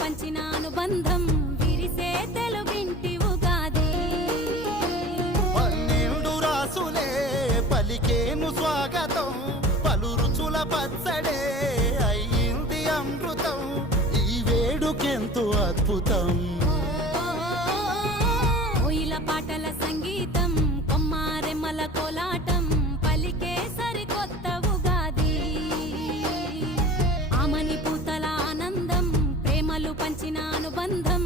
పంచిన అనుబంధం విరిసే తెలుగింటి ఉగాది. 12 రాసులే పలికేను స్వాగతం, పలు రుచుల పచ్చడే అయ్యింది అమృతం. ఈ వేడుకెంతో అద్భుతం. కోయిల పాటల సంగీతం, కొమ్మారెమ్మల కోలాటం పలికే సరికొత్త ఉగాది. ఆమని పూతల ఆనందం, ప్రేమలు పంచిన అనుబంధం